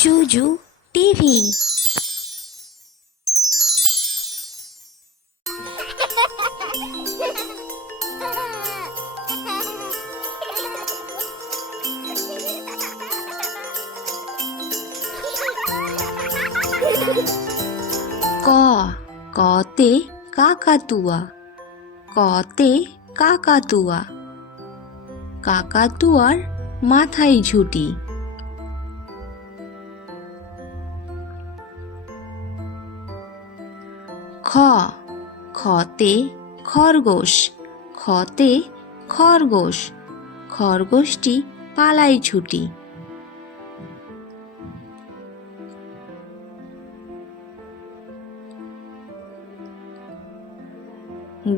জুজু TV. ক কতে কাকাতুয়া, কতে কাকাতুয়া, কাকাতুয়ার মাথায় ঝুঁটি। খ খতে খরগোশ, খতে খরগোশ, খরগোশটি পালায় ছুটি।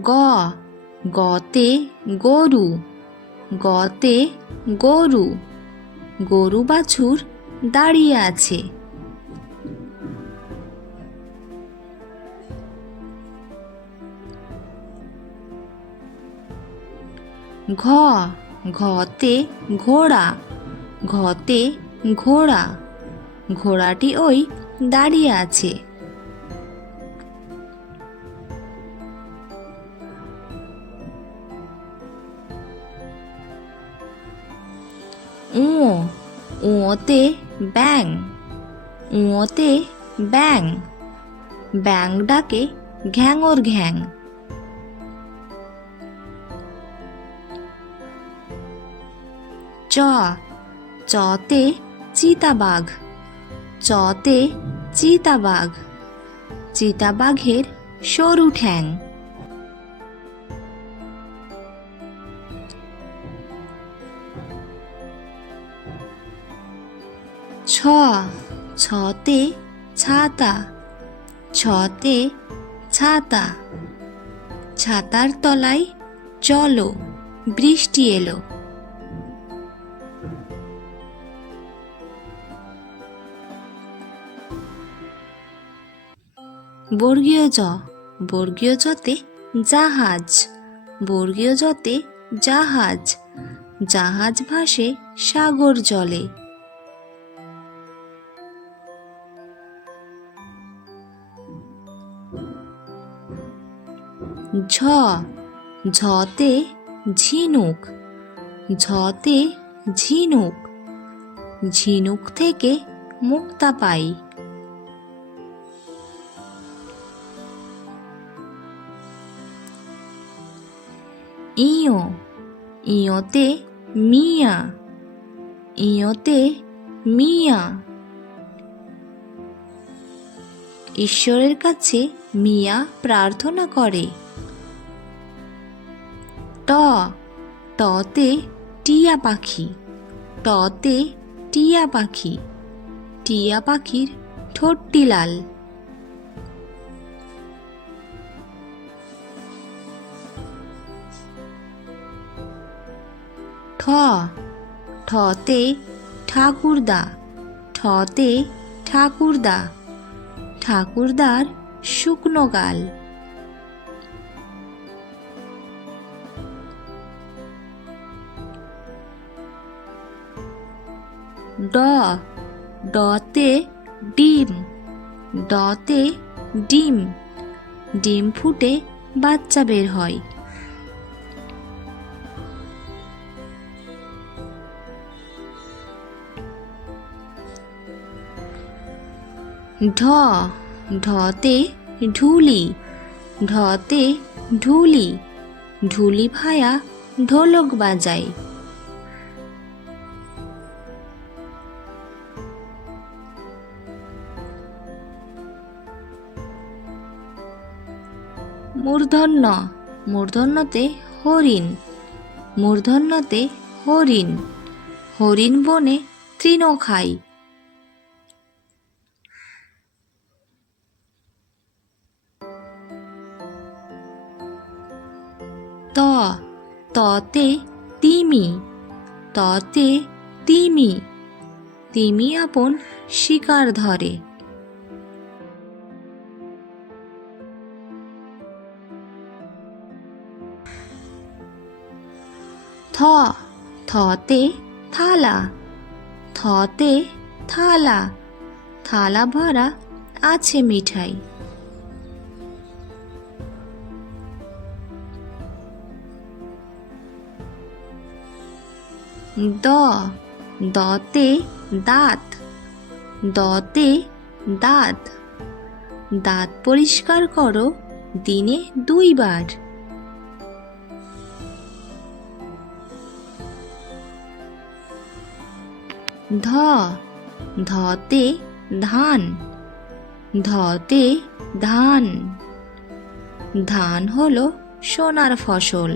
গ গতে গরু, গতে গরু, গরু বাছুর দাঁড়িয়ে আছে। ঘ ঘতে ঘোড়া, ঘতে ঘোড়া, ঘোড়াটি ওই দাঁড়িয়ে আছে। ঙ ঙতে ব্যাঙ, ঙতে ব্যাঙ, ব্যাঙ ডাকে ঘ্যাঙর ঘ্যাং। চ চতে চিতাবাঘ, চতে চিতাবাঘ, চিতাবাঘের সরু ঠ্যাং। ছ ছতে ছাতা, ছতে ছাতা, ছাতার তলায় চলো বৃষ্টি এলো। বর্গীয় জ বর্গীয় জতে জাহাজ, বর্গীয় জতে জাহাজ, জাহাজ ভাসে সাগর জলে। ঝ ঝতে ঝিনুক, ঝতে ঝিনুক, ঝিনুক থেকে মুক্তা পাই। ইয় ইয়তে মিয়া, ইয়তে মিয়া, ঈশ্বরের কাছে মিয়া প্রার্থনা করে। ট টতে টিয়া পাখি, টতে টিয়া পাখি, টিয়া পাখির ঠোঁটটি লাল। ঠ ঠতে ঠাকুরদা, ঠতে ঠাকুরদা, ঠাকুরদার শুকনো গাল। ড ডতে ডিম, ডতে ডিম, ডিম ফুটে বাচ্চা বের হয়। ঢ ঢতে ঢুলি, ঢতে ঢুলি, ঢুলি ভায়া ঢোলক বাজায়। মূর্ধন্য মূর্ধন্যতে হরিণ, মূর্ধন্যতে হরিণ, হরিণ বনে তৃণ খায়। ত ততে তিমি, ততে তিমি, তিমি আপন শিকার ধরে। থ থতে থালা, থতে থালা, থালা ভরা আছে মিঠাই। দ দতে দাঁত, দতে দাঁত। দাঁত পরিষ্কার করো দিনে 2 বার। ধ ধতে ধান, ধতে ধান। ধান হলো সোনার ফসল।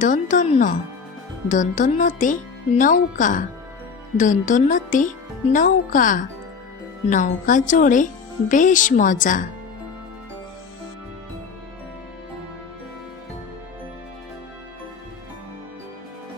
দন্তন্য দন্তন্যতে নৌকা, দন্তন্যতে নৌকা। নৌকা চড়ে বেশ মজা।